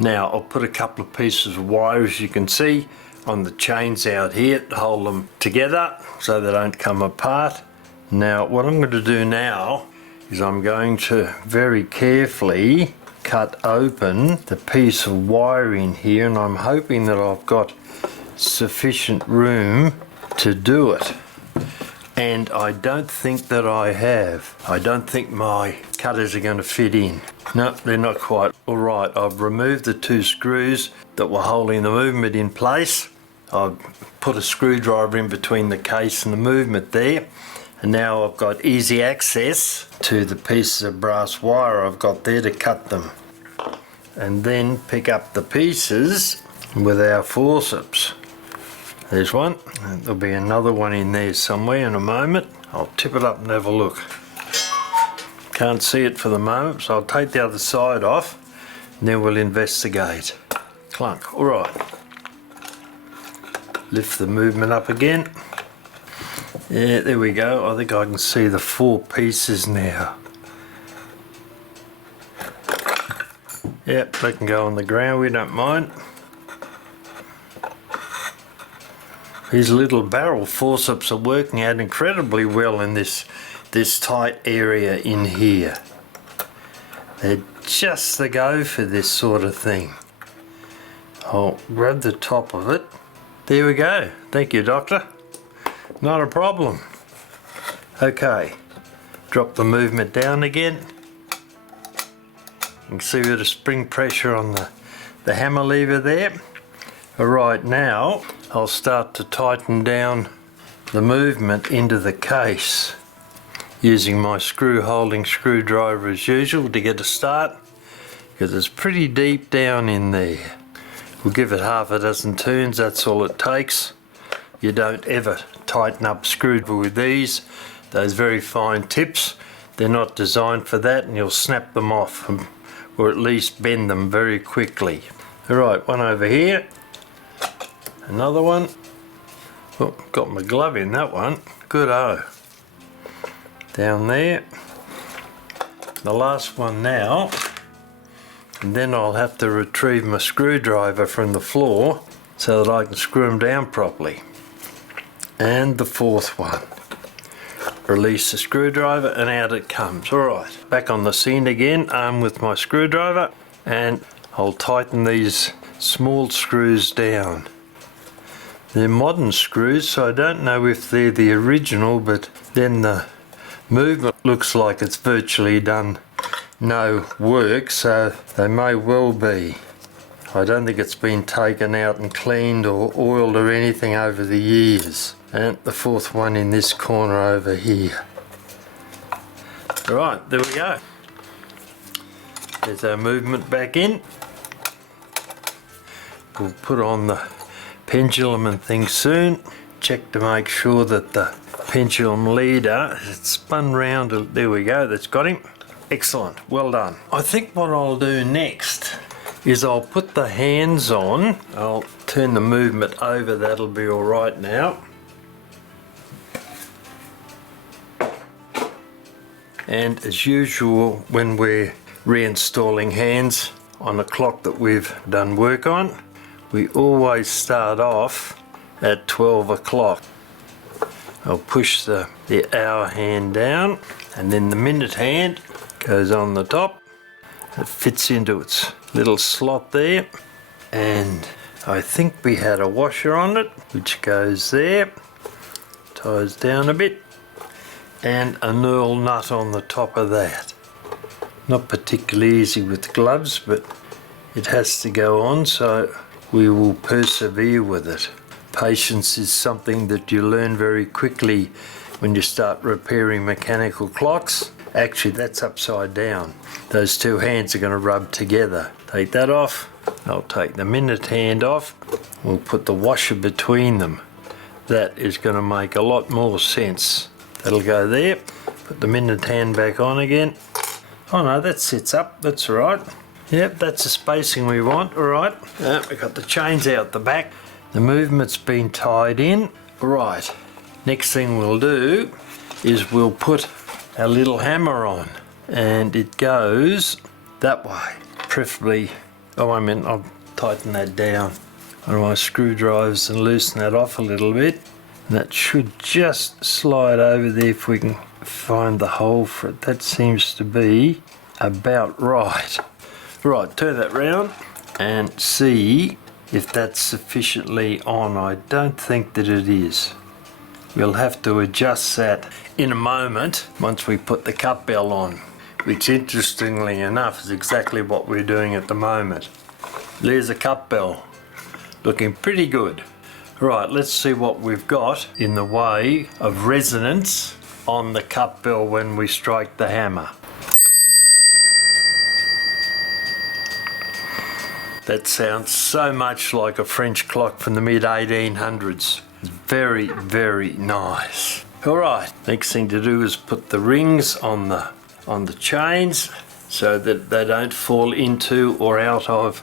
Now I'll put a couple of pieces of wire, as you can see, on the chains out here to hold them together so they don't come apart. Now what I'm going to do now is I'm going to very carefully cut open the piece of wire in here, and I'm hoping that I've got sufficient room to do it. And I don't think that I have. I don't think my cutters are going to fit in. No, they're not quite. Alright, I've removed the two screws that were holding the movement in place. I've put a screwdriver in between the case and the movement there. And now I've got easy access to the pieces of brass wire I've got there to cut them. And then pick up the pieces with our forceps. There's one, and there'll be another one in there somewhere in a moment. I'll tip it up and have a look. Can't see it for the moment, so I'll take the other side off and then we'll investigate. Clunk, alright. Lift the movement up again. Yeah, there we go. I think I can see the four pieces now. Yep, they can go on the ground, we don't mind. These little barrel forceps are working out incredibly well in this tight area in here. They're just the go for this sort of thing. I'll grab the top of it. There we go. Thank you, Doctor. Not a problem. Okay, drop the movement down again. You can see a bit of spring pressure on the hammer lever there. Alright, now I'll start to tighten down the movement into the case using my screw holding screwdriver as usual to get a start, because it's pretty deep down in there. We'll give it half a dozen turns, that's all it takes. You don't ever tighten up screws with these. Those very fine tips, they're not designed for that, and you'll snap them off or at least bend them very quickly. Alright, one over here. Another one. Oh, got my glove in that one. Good-o. Down there. The last one now. And then I'll have to retrieve my screwdriver from the floor so that I can screw them down properly. And the fourth one. Release the screwdriver and out it comes. Alright, back on the scene again, armed with my screwdriver, and I'll tighten these small screws down. They're modern screws, so I don't know if they're the original, but then the movement looks like it's virtually done no work, so they may well be. I don't think it's been taken out and cleaned or oiled or anything over the years. And the fourth one in this corner over here. Right, there we go. There's our movement back in. We'll put on the pendulum and things soon. Check to make sure that the pendulum leader is spun round. There we go, that's got him. Excellent, well done. I think what I'll do next is I'll put the hands on. I'll turn the movement over, that'll be all right now. And as usual, when we're reinstalling hands on a clock that we've done work on, we always start off at 12 o'clock. I'll push the hour hand down, and then the minute hand goes on the top. It fits into its little slot there, and I think we had a washer on it which goes there, ties down a bit, and a knurl nut on the top of that. Not particularly easy with gloves, but it has to go on, so we will persevere with it. Patience is something that you learn very quickly when you start repairing mechanical clocks. Actually, that's upside down. Those two hands are going to rub together. Take that off. I'll take the minute hand off. We'll put the washer between them. That is going to make a lot more sense. That'll go there. Put the minute hand back on again. Oh no, that sits up. That's all right. Yep, that's the spacing we want. All right. We've got the chains out the back. The movement's been tied in. Right. Next thing we'll do is we'll put our little hammer on, and it goes that way, preferably Oh, I meant I'll tighten that down on my screwdrivers and loosen that off a little bit. And that should just slide over there if we can find the hole for it. That seems to be about right. Right, turn that round and see if that's sufficiently on. I don't think that it is. We'll have to adjust that in a moment once we put the cup bell on, which interestingly enough is exactly what we're doing at the moment. There's a cup bell, looking pretty good. Right, let's see what we've got in the way of resonance on the cup bell when we strike the hammer. That sounds so much like a French clock from the mid-1800s. Very, very nice. All right, next thing to do is put the rings on the chains so that they don't fall into or out of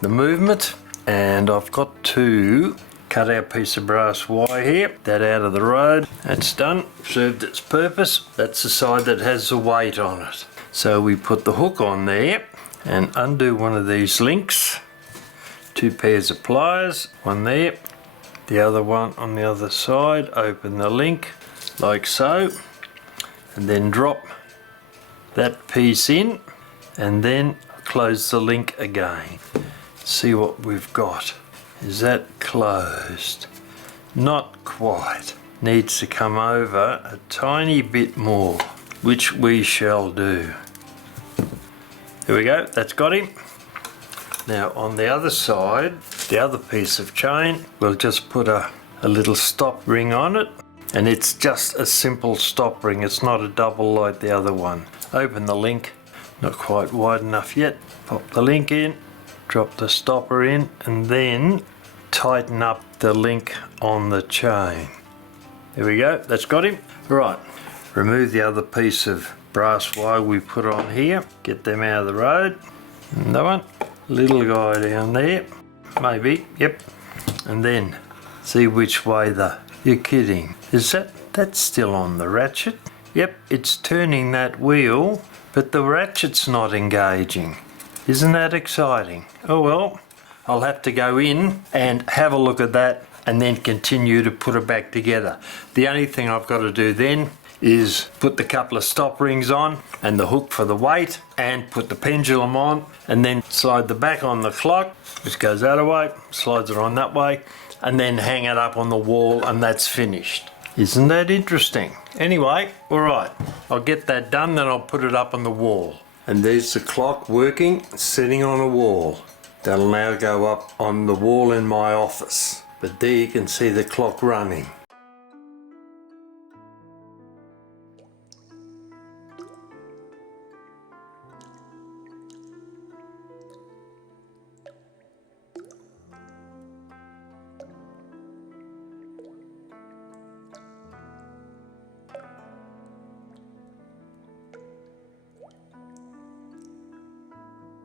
the movement. And I've got to cut our piece of brass wire here, that out of the road. That's done, served its purpose. That's the side that has the weight on it. So we put the hook on there and undo one of these links. 2 pairs of pliers, one there, the other one on the other side. Open the link like so, and then drop that piece in, and then close the link again. See what we've got. Is that closed? Not quite. Needs to come over a tiny bit more, which we shall do. There we go, that's got him. Now on the other side, the other piece of chain, we'll just put a little stop ring on it, and it's just a simple stop ring. It's not a double like the other one. Open the link, not quite wide enough yet. Pop the link in, drop the stopper in, and then tighten up the link on the chain. There we go, that's got him. Right, remove the other piece of brass wire we put on here, get them out of the road. Another one, little guy down there, maybe, yep. And then see which way you're kidding. Is that's still on the ratchet? Yep, it's turning that wheel, but the ratchet's not engaging. Isn't that exciting? Oh well, I'll have to go in and have a look at that and then continue to put it back together. The only thing I've got to do then is put the couple of stop rings on and the hook for the weight, and put the pendulum on, and then slide the back on the clock, which goes that way, slides it on that way, and then hang it up on the wall, and that's finished. Isn't that interesting? Anyway, all right, I'll get that done, then I'll put it up on the wall. And there's the clock working, sitting on a wall. That'll now go up on the wall in my office. But there you can see the clock running.